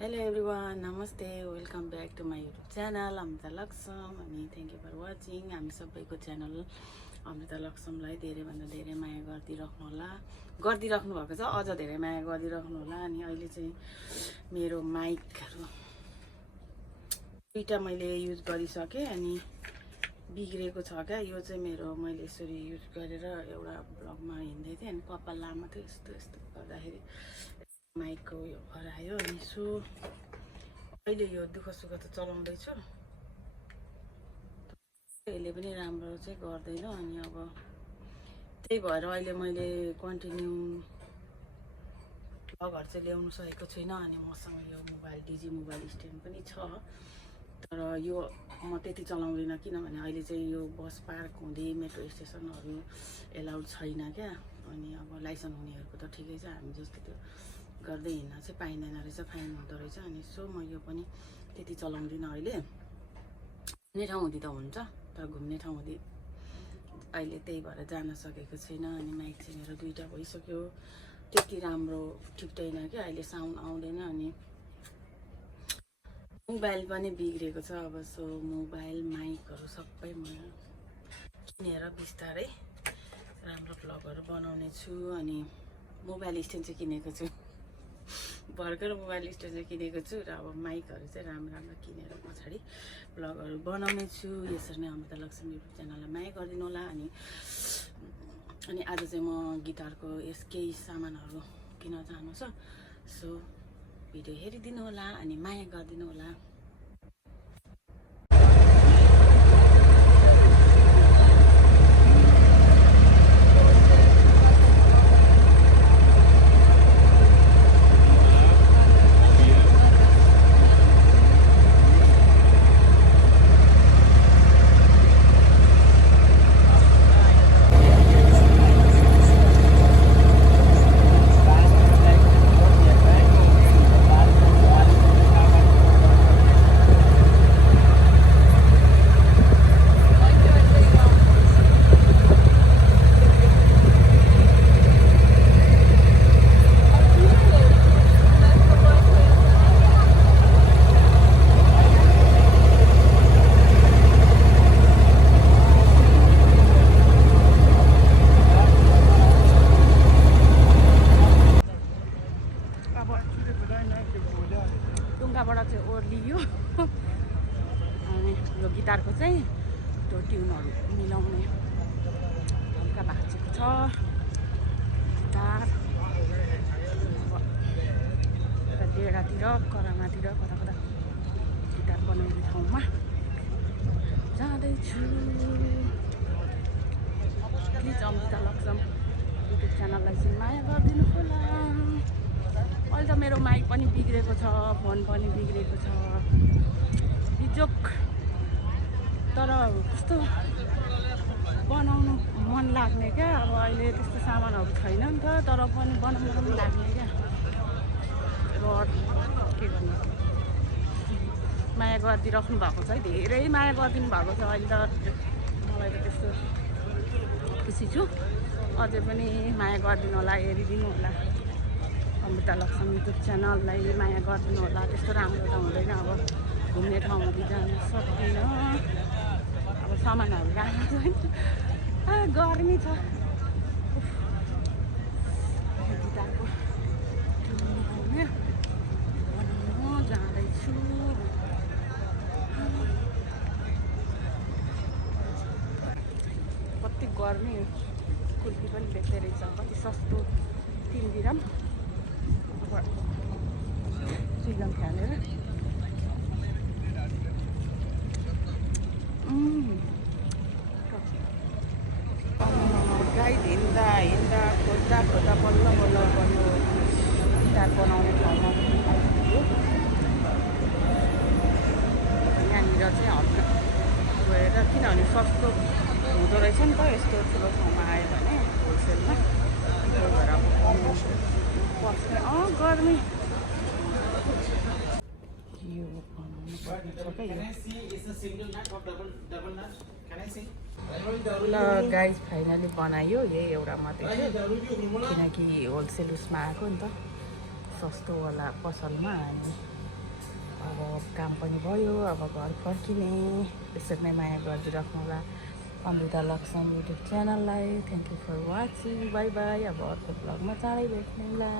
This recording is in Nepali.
Hello everyone, namaste, welcome back to my YouTube channel Amrita Laksam अनि thank you for watching. हामी सबैको च्यानल अमृता लक्ष्मलाई धेरै भन्दा धेरै माया गरिदिराख्नु होला, गरिदिराख्नु भएको छ, अझ धेरै माया गरिदिराख्नु होला। अनि अहिले चाहिँ मेरो माइकहरु दुईटा मैले युज गरिसके अनि बिग्रेको छ क्या। यो चाहिँ मेरो मैले यसरी युज गरेर एउटा ब्लगमा हिँड्दै थिएँ अनि कपाल लामो थियो, यस्तो यस्तो गर्दाखेरि माइकको यो हरायो। अनि सो अहिले यो दुःख सुख त चलाउँदै छु, यसले पनि राम्रो चाहिँ गर्दैन। अनि अब त्यही भएर अहिले मैले कन्टिन्यू ब्लगहरु चाहिँ ल्याउन सकेको छैन। अनि मसँग यो मोबाइल डिजी मोबाइल स्ट्यान्ड पनि छ, तर यो म त्यति चलाउँदिनँ किनभने अहिले चाहिँ यो बस पार्क हुँदै मेट्रो स्टेसनहरु एलाउड छैन क्या। अनि अब लाइसेन्स हुनेहरुको त ठिकै छ, हामी जस्तो त्यो गर्दै हिँड्न चाहिँ पाइँदैन रहेछ, फाइन हुँदो रहेछ। अनि सो म यो पनि त्यति चलाउँदिनँ अहिले। घुम्ने ठाउँ हुँदी त हुन्छ, तर घुम्ने ठाउँ हुँदी अहिले त्यही भएर जान सकेको छैन। अनि माइक चाहिँ मेरो दुईटा भइसक्यो, त्यति राम्रो ठिक्दैन क्या, अहिले साउन्ड आउँदैन। अनि मोबाइल पनि बिग्रेको छ। अब सो मोबाइल माइकहरु सबै म किनेर बिस्तारै राम्रो भ्लगहरु बनाउने छु। अनि मोबाइल स्ट्यान्ड चाहिँ किनेको छु, भर्खर मोबाइल स्ट्यान्ड चाहिँ किनेको छु र अब माइकहरु चाहिँ राम्रो राम्रो किनेर पछाडी भ्लगहरु बनाउने छु। यसरी नै अमृता लक्ष्मी युट्युब च्यानललाई माया गरिदिनु होला। अनि आज चाहिँ म गिटारको केही सामानहरु किन्न जानु छ, सो भिडियो हेरिदिनु होला अनि माया गरिदिनु होला। ढुङ्गाबाट चाहिँ ओर्लियो अनि यो गिटारको चाहिँ त्यो ट्युनहरु मिलाउने हल्का भाँचेको छ गिटार। अब डेरातिर करामातिर कता कता गिटार बनाउने ठाउँमा जाँदैछु। प्लिज अमृता लक्ष्म युट्युब च्यानललाई चाहिँ माया गरिदिनु होला। अहिले त मेरो माइक पनि बिग्रेको छ, फोन पनि बिग्रेको छ, बिजोक। तर कस्तो बनाउनु मन लाग्ने क्या। अब अहिले त्यस्तो सामानहरु छैन नि त, तर पनि बनाउनु लाग्ने क्या। रड के गर्नु, माया गरिदिराख्नु भएको छ है, धेरै माया गरिदिनु भएको छ। अहिले त मलाई त त्यस्तो खुसी छु। अझै पनि माया गरिदिनु होला, हेरिदिनु होला। अमृता लक्ष्मी युट्युब च्यानललाई माया गरिदिनु होला। त्यस्तो राम्रो त हुँदैन, अब घुम्ने ठाउँहरू जान सक्दिनँ, अब सामानहरू राम्रो छैन, गर्मी छ। गिटारको बनाउनु जाँदैछु। कति गर्मी, कुल्फी पनि बेच्दै रहेछ, कति सस्तो 3 दिरहम सिजन खानेर। गाइड हिँड्दा हिँड्दा खोज्दा खोज्दा बल्ल बल्ल बल्ल गिटार बनाउने ठाउँमा आइपुग्यो। यहाँनिर चाहिँ हल्का गएर, किनभने सस्तो हुँदो रहेछ नि त यस्तो ठुलो ठाउँमा आयो भने होलसेलमा। त्यही भएर अब बस्ने गर्मी यो बनाउनु पर्छ क्या। ल गाइस फाइनली बनायो, यही एउटा मात्रै थियो किनकि होलसेल उसमा आएको नि त, सस्तो वाला पसलमा। अनि काम पनि भयो, अब घर फर्किने। यसरी नै माया गरिदिइराख्नुहोला अमृता लक्ष्म युट्युब च्यानललाई। Thank you for watching, bye bye. अब अर्को ब्लगमा चाँडै भेट्नेला।